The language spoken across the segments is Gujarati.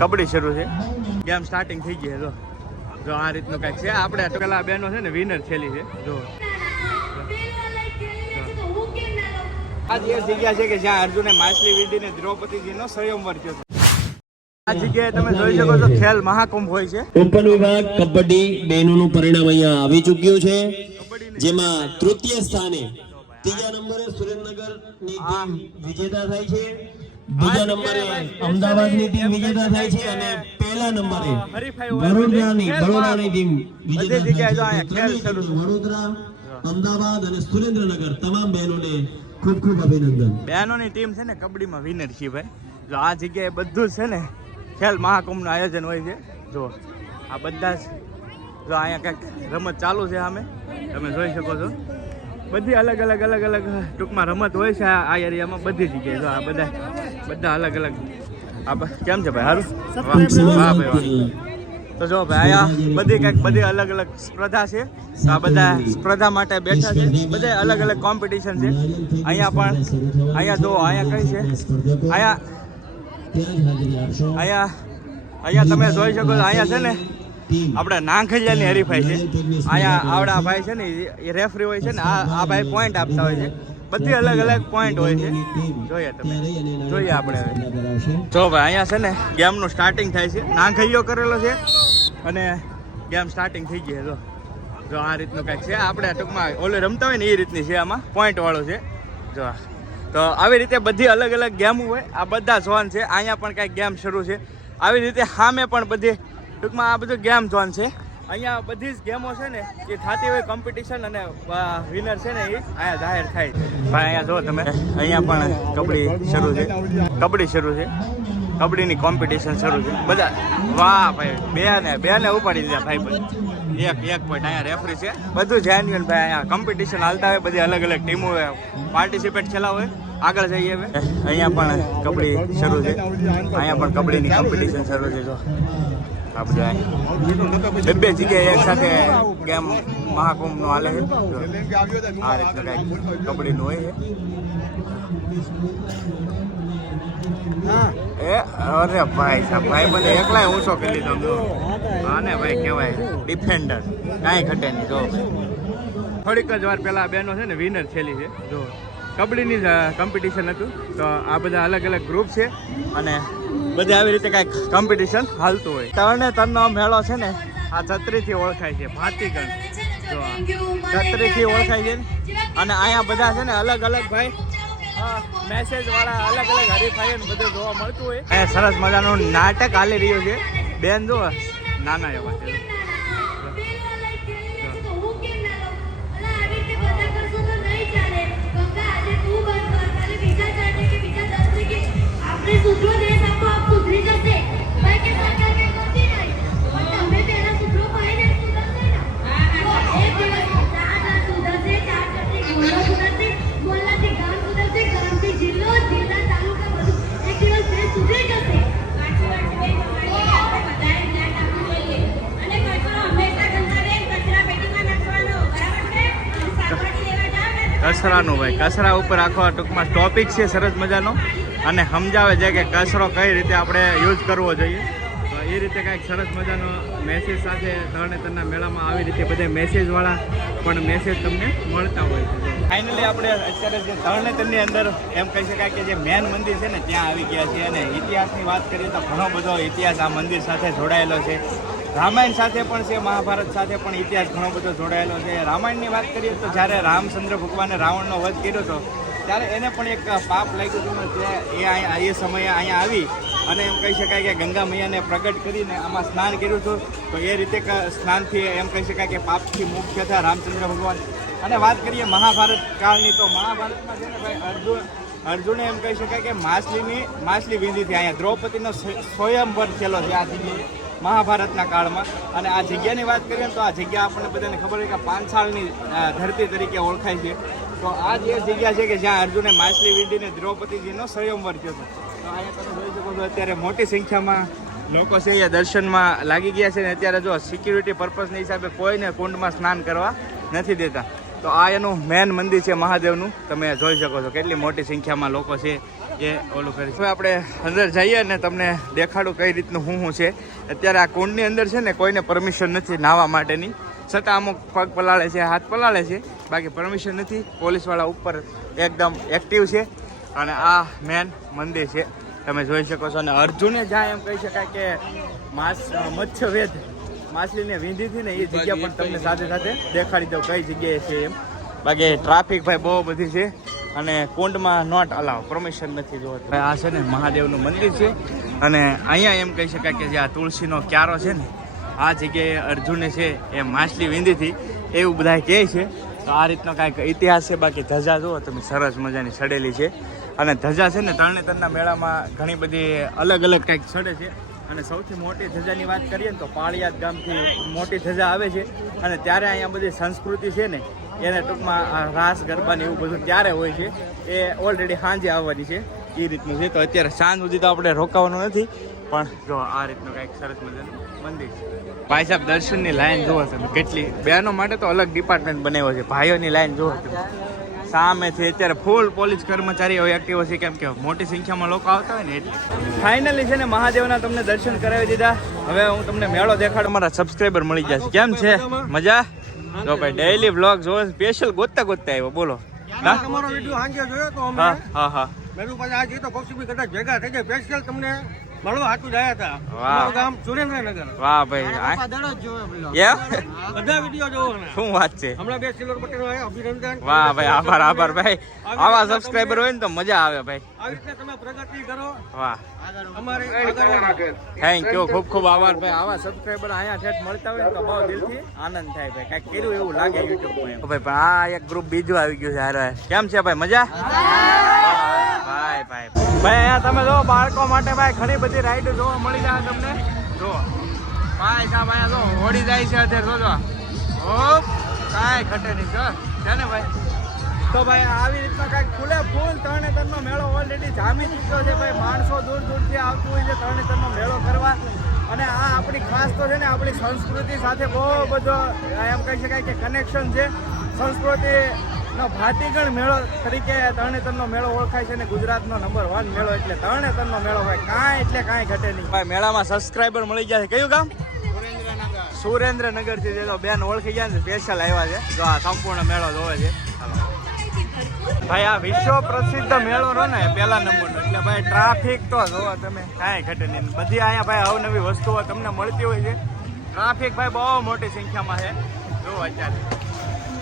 કબડ્ડી શરૂ છે. ગેમ સ્ટાર્ટિંગ થઈ ગઈ છે. જો આ રીતનું કંઈક છે. આપણે પેલા બેનો છે ને વિનર થયેલી છે. જો આ જે જગ્યા છે કે જ્યાં અર્જુને માછલી વીંટીને દ્રૌપદીજીનો સ્વયંવર થયો હતો. આ જગ્યાએ તમે જોઈ શકો છો ખેલ મહાકુંભ હોય છે. ઓપન વિભાગ કબડ્ડી બહેનોનું પરિણામ અહીંયા આવી ચૂક્યું છે, જેમાં તૃતીય સ્થાને ત્રીજા નંબરે સુરેન્દ્રનગરની ટીમ વિજેતા થાય છે, બીજા નંબરે અમદાવાદની ટીમ વિજેતા થાય છે અને પહેલા નંબરે બરોડાની ટીમ વિજેતા થાય છે. વડોદરા, અમદાવાદ અને સુરેન્દ્રનગર તમામ બહેનોને ખૂબ ખૂબ અભિનંદન. બહેનોની ટીમ છે ને કબડ્ડીમાં વિનર છે ભાઈ. જો આ જગ્યાએ બધું છે ને ખેલ મહાકુંભનું આયોજન હોય છે. જો આ બધા જ જો અહીંયા કંઈક રમત ચાલુ છે સામે તમે જોઈ શકો છો. બધી અલગ અલગ ટૂંકમાં રમત હોય છે આ એરિયામાં બધી જગ્યાએ. જો આ બધા અલગ અલગ કેમ છે ભાઈ? સારું, વાહ ભાઈ વાહ. તો જો ભાઈ અહીંયા બધી અલગ અલગ સ્પર્ધા છે. તો આ બધા સ્પર્ધા માટે બેઠા છે. બધા અલગ અલગ કોમ્પિટિશન છે. અહીંયા જો અહીંયા કઈ છે, અહીંયા તમે જોઈ શકો છો. અહીંયા છે ને આપણે નાંખલિયાની હરીફાઈ છે. અહીંયા આવડા ભાઈ છે ને એ રેફરી હોય છે ને આ ભાઈ પોઈન્ટ આપતા હોય છે. બધી અલગ અલગ પોઈન્ટ હોય છે. જોઈએ આપણે જો ભાઈ અહીંયા છે ને ગેમનું સ્ટાર્ટિંગ થાય છે. નાંખલિયો કરેલો છે અને ગેમ સ્ટાર્ટિંગ થઈ ગઈ છે. જો આ રીતનું કંઈક છે. આપણે ટૂંકમાં ઓલે રમતા હોય ને એ રીતની છે. આમાં પોઈન્ટ વાળો છે. જો તો આવી રીતે બધી અલગ અલગ ગેમો હોય. આ બધા ઝોન છે. અહીંયા પણ કાંઈક ગેમ શરૂ છે. આવી રીતે સામે પણ બધી ટૂંકમાં આ બધું ગેમ ઝોન છે. અહીંયા બધી જ ગેમો છે ને એ થતી હોય કોમ્પિટિશન અને વિનર છે ને એ અહીંયા જાહેર થાય. ભાઈ અહીંયા જો તમે અહીંયા પણ કબડ્ડી શરૂ છે. કબડ્ડીની કોમ્પિટિશન શરૂ છે. બધા વાહ ભાઈ બેને ઉપાડી દીધા ભાઈ. એક પોઈન્ટ અહીંયા રેફરી છે. બધું જેન્યુઅન ભાઈ. અહીંયા કોમ્પિટિશન હાલતા હોય. બધી અલગ અલગ ટીમો પાર્ટિસિપેટ છેલ્લા હોય. આગળ જઈએ હવે. અહીંયા પણ કબડ્ડી શરૂ છે. અહીંયા પણ કબડ્ડીની કોમ્પિટિશન શરૂ છે. જો આ બધા બે જગ્યાએ એક સાથે ગેમ મહાકુંભનું હાલે છે. આ રીતનું કાંઈક કબડ્ડીનું હોય છે. અરે ભાઈ સાહેબ, ભાઈ મને એકલાય ઊંચો કરી લીધો. આને ભાઈ કહેવાય ડિફેન્ડર. કાંઈ ઘટે નહીં. જો થોડીક જ વાર પહેલા બેનો છે ને વિનર થયેલી છે. જો કબડ્ડીની જ કોમ્પિટિશન હતું. તો આ બધા અલગ અલગ ગ્રુપ છે અને બધી આવી રીતે કાંઈક કોમ્પિટિશન હાલતું હોય. તરણેતરનો મેળો છે ને આ છત્રીથી ઓળખાય છે. ભાતીગણ જો છત્રીથી ઓળખાય છે. અને અહીંયા બધા છે ને અલગ અલગ ભાઈ મેસેજ વાળા અલગ અલગ હરીફાઈ બધું જોવા મળતું હોય. અહીંયા સરસ મજાનું નાટક હાલી રહ્યું છે. બેન જો નાના એવા છે. કચરાનું ભાઈ કચરા ઉપર આખો ટૂંકમાં ટોપિક છે સરસ મજાનો અને સમજાવે છે કે કચરો કઈ રીતે આપણે યુઝ કરવો જોઈએ. તો એ રીતે કાંઈક સરસ મજાનો મેસેજ સાથે તરણેતરના મેળામાં આવી રીતે બધા મેસેજવાળા પણ મેસેજ તમને મળતા હોય છે. ફાઇનલી આપણે અત્યારે જે તરણેતરની અંદર એમ કહી શકાય કે જે મેન મંદિર છે ને ત્યાં આવી ગયા છીએ. અને ઇતિહાસની વાત કરીએ તો ઘણો બધો ઇતિહાસ આ મંદિર સાથે જોડાયેલો છે. રામાયણ સાથે પણ છે, મહાભારત સાથે પણ ઇતિહાસ ઘણો બધો જોડાયેલો છે. રામાયણની વાત કરીએ તો જ્યારે રામચંદ્ર ભગવાને રાવણનો વધ કર્યો હતો ત્યારે એને પણ એક પાપ લાગ્યું હતું ને એ સમયે અહીંયા આવી અને એમ કહી શકાય કે ગંગા મૈયાને પ્રગટ કરીને આમાં સ્નાન કર્યું હતું. તો એ રીતે સ્નાનથી એમ કહી શકાય કે પાપથી મુક્ત થયા રામચંદ્ર ભગવાન. અને વાત કરીએ મહાભારત કાળની તો મહાભારતમાં છે ને ભાઈ અર્જુને એમ કહી શકાય કે માછલી વીંધીથી અહીંયા દ્રૌપદીનો સ્વયંવર થયેલો છે આ જગ્યાએ મહાભારતના કાળમાં. અને આ જગ્યાની વાત કરીએ તો આ જગ્યા આપણને બધાને ખબર હોય કે પાંચાળની ધરતી તરીકે ઓળખાય છે. તો આ જે જગ્યા છે કે જ્યાં અર્જુને માછલી વીંધીને દ્રૌપદીજીનો સ્વયંવર થયો હતો. તો અહીંયા તમે જોઈ શકો છો અત્યારે મોટી સંખ્યામાં લોકો છે એ દર્શનમાં લાગી ગયા છે. ને અત્યારે જો સિક્યુરિટી પર્પઝની હિસાબે કોઈને કુંડમાં સ્નાન કરવા નથી દેતા. તો આ એનું મેન મંદિર છે મહાદેવનું. તમે જોઈ શકો છો કેટલી મોટી સંખ્યામાં લોકો છે એ ઓલું કરે છે. હવે આપણે અંદર જઈએ ને તમને દેખાડું કઈ રીતનું શું છે. અત્યારે આ કુંડની અંદર છે ને કોઈને પરમિશન નથી નાહવા માટેની, છતાં અમુક પગ પલાળે છે, હાથ પલાળે છે, બાકી પરમિશન નથી. પોલીસવાળા ઉપર એકદમ એક્ટિવ છે. અને આ મેન મંદિર છે તમે જોઈ શકો છો. અને અર્જુને જ્યાં એમ કહી શકાય કે મત્સ્યવેદ માછલીને વીંધી ને એ જગ્યા પણ તમને સાથે સાથે દેખાડી દઉં કઈ જગ્યાએ છે એમ. બાકી ટ્રાફિક ભાઈ બહુ બધી છે અને કુંડમાં નોટ અલાવ, પરમિશન નથી જોવા. આ છે ને મહાદેવનું મંદિર છે અને અહીંયા એમ કહી શકાય કે જે આ તુલસીનો ક્યારો છે ને આ જગ્યાએ અર્જુને છે એ માછલી વીંધી હતી એવું બધા કહે છે. તો આ રીતનો કાંઈક ઇતિહાસ છે. બાકી ધજા જુઓ તમે સરસ મજાની ચડેલી છે. અને ધજા છે ને તરણેતરના મેળામાં ઘણી બધી અલગ અલગ કંઈક ચડે છે. અને સૌથી મોટી ધજાની વાત કરીએ ને તો પાળિયાદ ગામથી મોટી ધજા આવે છે. અને ત્યારે અહીંયા બધી સંસ્કૃતિ છે ને એને ટૂંકમાં રાસ ગરબાને એવું બધું ત્યારે હોય છે. એ ઓલરેડી સાંજે આવવાની છે એ રીતનું છે. તો અત્યારે સાંજ સુધી તો આપણે રોકાવાનું નથી, પણ જો આ રીતનું કંઈક સરસ મજાનું મંદિર છે. ભાઈ સાહેબ દર્શનની લાઈન જુઓ તમે કેટલી. બહેનો માટે તો અલગ ડિપાર્ટમેન્ટ બનાવ્યો છે, ભાઈઓની લાઈન જુઓ તમે સામેથી. અત્યારે ફૂલ પોલીસ કર્મચારીઓ એક્ટિવ છે કેમ કે મોટી સંખ્યામાં લોકો આવતા હોય ને એટલે. ફાઇનલી છે ને મહાદેવના તમને દર્શન કરાવી દીધા. હવે હું તમને મેળો દેખાડું. મારા સબસ્ક્રાઈબર મળી જશે. કેમ છે મજા? તો ભાઈ ડેઈલી વ્લોગ જોવે, સ્પેશિયલ ગોતતા આવ્યો. બોલો તમારો વિડિયો હાંજે જોયો તો અમે હા મેરું પછી આ જીતો કોક્ષી કદાચ ભેગા થઈ જાય સ્પેશિયલ તમને મળવા હાટુ જ આવ્યા હતા. વાહ. અમારું ગામ સુરેન્દ્રનગર. વાહ ભાઈ બધા વિડિયો જોવો ને. શું વાત છે. હમણાં 2 સિલ્વર બટન આવ્યા, અભિનંદન. વાહ ભાઈ આભાર ભાઈ. આવા સબસ્ક્રાઈબર હોય ને તો મજા આવે ભાઈ. આવી રીતે તમે પ્રગતિ કરો. વાહ અમારે આગળ થેન્ક યુ, ખૂબ ખૂબ આભાર ભાઈ. આવા સબસ્ક્રાઈબર અહીંયા ઠેઠ મળતા હોય તો બહુ દિલથી આનંદ થાય ભાઈ. કાંઈક કર્યું એવું લાગે યુટ્યુબ પર ભાઈ. પણ આ એક ગ્રુપ બીજું આવી ગયું છે હારે. કેમ છે ભાઈ મજા? ભાઈ અહીંયા તમે જો બાળકો માટે ભાઈ ઘણી બધી રાઈડ જોવા મળી જાય તમને. જો ભાઈ સાહેબ અહીંયા જો હોડી જાય છે અત્યારે જોજો. ઓપ કાંઈ ઘટે નહીં જો છે ને ભાઈ. તો ભાઈ આવી રીતના કાંઈક ફૂલ તરણેતરનો મેળો ઓલરેડી જામી ચૂક્યો છે ભાઈ. માણસો દૂર દૂરથી આવતું હોય છે તરણેતરનો મેળો કરવા. અને આ આપણી ખાસ તો છે ને આપણી સંસ્કૃતિ સાથે બહુ બધો એમ કહી શકાય કે કનેક્શન છે. સંસ્કૃતિનો ભાતીગણ મેળો તરીકે તરણેતરનો મેળો ઓળખાય છે ને ગુજરાતનો નંબર 1 મેળો એટલે તરણેતરનો મેળો ભાઈ. કાંઈ એટલે કાંઈ ઘટે નહીં ભાઈ. મેળામાં સબસ્ક્રાઈબર મળી ગયા છે. કયું ગામ? સુરેન્દ્રનગર થી જે બેન ઓળખી ગયા ને સ્પેશિયલ આવ્યા છે. જો આ સંપૂર્ણ મેળો જોવે છે ભાઈ. આ વિશ્વ પ્રસિદ્ધ મેળો રહો ને પહેલા નંબરનો એટલે ભાઈ ટ્રાફિક તો જોવો તમે કાંઈ ઘટે નહીં. બધી અહીંયા ભાઈ અવનવી વસ્તુઓ તમને મળતી હોય છે. ટ્રાફિક ભાઈ બહુ મોટી સંખ્યામાં છે જો અત્યારે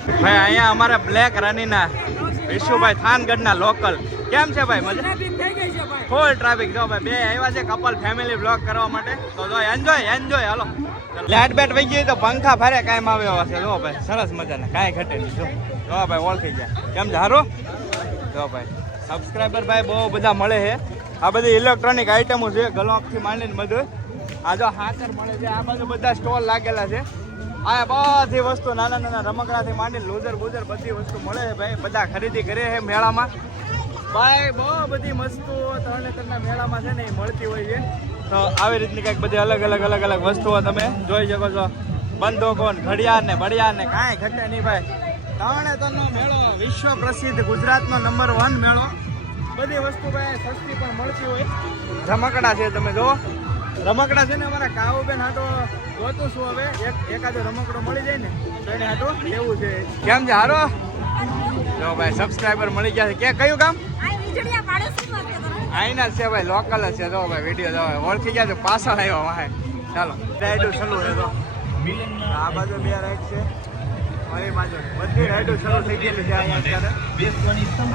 ભાઈ. અહીંયા અમારા બ્લેક રાનીના વિશુભાઈ થાનગઢના લોકલ. કેમ છે ભાઈ મજા? ફૂલ ટ્રાફિક જો ભાઈ. બે આવ્યા છે કપલ ફેમિલી બ્લોગ કરવા માટે. તો જો એન્જોય હાલો. લાઇટ બેટ વહી ગઈ તો પંખા ફરે કાંઈ આવ્યો હશે જો ભાઈ. સરસ મજાના કાંઈ ઘટે નહીં જો ભાઈ. ઓળખી ગયા. કેમ છે હારું? જો ભાઈ સબસ્ક્રાઈબર ભાઈ બહુ બધા મળે છે. આ બધી ઇલેક્ટ્રોનિક આઇટમો છે ગલોકથી માંડીને બધું. આ જો હાકર મળે છે. આ બાજુ બધા સ્ટોલ લાગેલા છે. આ બધી વસ્તુ નાના રમકડાથી માંડીને લૂઝર બુઝર બધી વસ્તુ મળે છે ભાઈ. બધા ખરીદી કરે છે મેળામાં ભાઈ. બહુ બધી વસ્તુઓ તરણેતરના મેળામાં છે ને એ મળતી હોય છે. તો આવી રીતની કંઈક બધી અલગ વસ્તુઓ તમે જોઈ શકો છો. બંદૂકો ઘડિયાળ ને બળિયાળ ને કાંઈ ઘટે નહીં ભાઈ. તરણેતરનો મેળો વિશ્વ પ્રસિદ્ધ ગુજરાતનો નંબર 1 મેળો. બધી વસ્તુ ભાઈ સસ્તી પણ મળતી હોય. રમકડા છે તમે જો. રમકડા છે ને અમારા કાવુબેન હાટો જોતું શું હવે એકાદો રમકડો મળી જાય ને તો એને હાટો એવું છે. કેમ છે હારો? જો ભાઈ સબસ્ક્રાઈબર મળી ગયા છે. કયું ગામ? આઈના છે ભાઈ. લોકલ જ છે જો ભાઈ. વિડીયો જો ઓળખી ગયા છે. પાછળ આવ્યો વાહે. ચાલો રાઈડો ચાલુ છે તો આ બાજુ 2 રાઈડ છે. બધી રાઈડો શરૂ થઈ ગયેલી છે અહીંયા અત્યારે.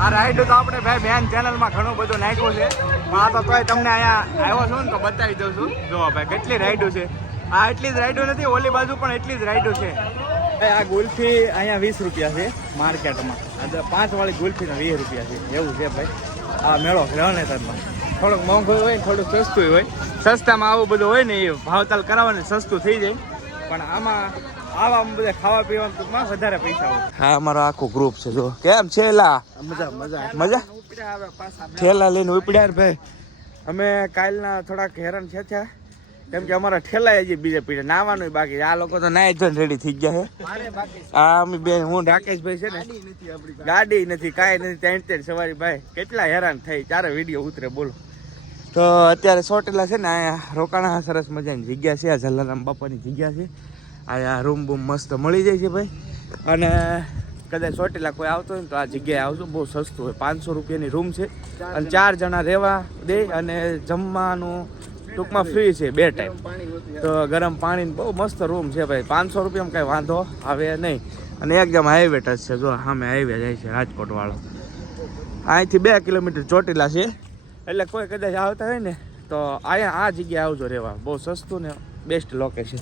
આ રાઈડો તો આપણે ભાઈ મેન ચેનલમાં ઘણું બધું નાખ્યું છે. આ તો તોય તમને અહીંયા આવ્યો છું ને તો બતાવી દઉં છું. જો ભાઈ કેટલી રાઈડો છે. આ એટલી જ રાઈડો નથી, ઓલી બાજુ પણ એટલી જ રાઈડો છે. આ ગુલ્ફી અહીંયા 20 રૂપિયા છે માર્કેટમાં. 5 વાળી ગુલ્ફીના 20 રૂપિયા છે એવું છે ભાઈ. આ મેળો રણેતરમાં થોડુંક મોંઘું હોય ને થોડુંક સસ્તું હોય. સસ્તામાં આવું બધું હોય ને એ ભાવતાલ કરાવવાને સસ્તું થઈ જાય. પણ આમાં આવા બધા ખાવા પીવાનું ટૂંકમાં વધારે પૈસા હોય. હા અમારો આખો ગ્રુપ છે જો. કેમ છે એલા? મજા ઠેલા લઈને ઉપડ્યા ભાઈ. અમે કાલના થોડાક હેરાન થયા કેમ કે અમારા ઠેલાય હજી બીજે પીડે નાવાનું બાકી છે. આ લોકો તો નાય જ રેડી થઈ ગયા છે. આ અમે બે હું રાકેશભાઈ છે ને ગાડી નથી કાંઈ નથી ત્રણ સવારી ભાઈ કેટલા હેરાન થઈ ચારે વિડીયો ઉતરે બોલો. તો અત્યારે ચોટીલા છે ને અહીંયા રોકાણા સરસ મજાની જગ્યા છે. આ જલારામ બાપાની જગ્યા છે. અહીંયા રૂમ બૂમ મસ્ત મળી જાય છે ભાઈ. અને કદાચ ચોટીલા કોઈ આવતો હોય ને તો આ જગ્યાએ આવજો, બહુ સસ્તું હોય. 500 રૂપિયાની રૂમ છે અને 4 જણા રહેવા દે અને જમવાનું ટૂંકમાં ફ્રી છે 2 ટાઈમ. તો ગરમ પાણી બહુ મસ્ત રૂમ છે ભાઈ. 500 રૂપિયામાં કાંઈ વાંધો આવે નહીં. અને એકદમ હાઈવે ટચ છે. જો સામે હાઈવે જાય છે રાજકોટ વાળો. અહીંથી 2 કિલોમીટર ચોટીલા છે. એટલે કોઈ કદાચ આવતા હોય ને તો અહીંયા આ જગ્યાએ આવજો રહેવા. બહુ સસ્તું ને બેસ્ટ લોકેશન.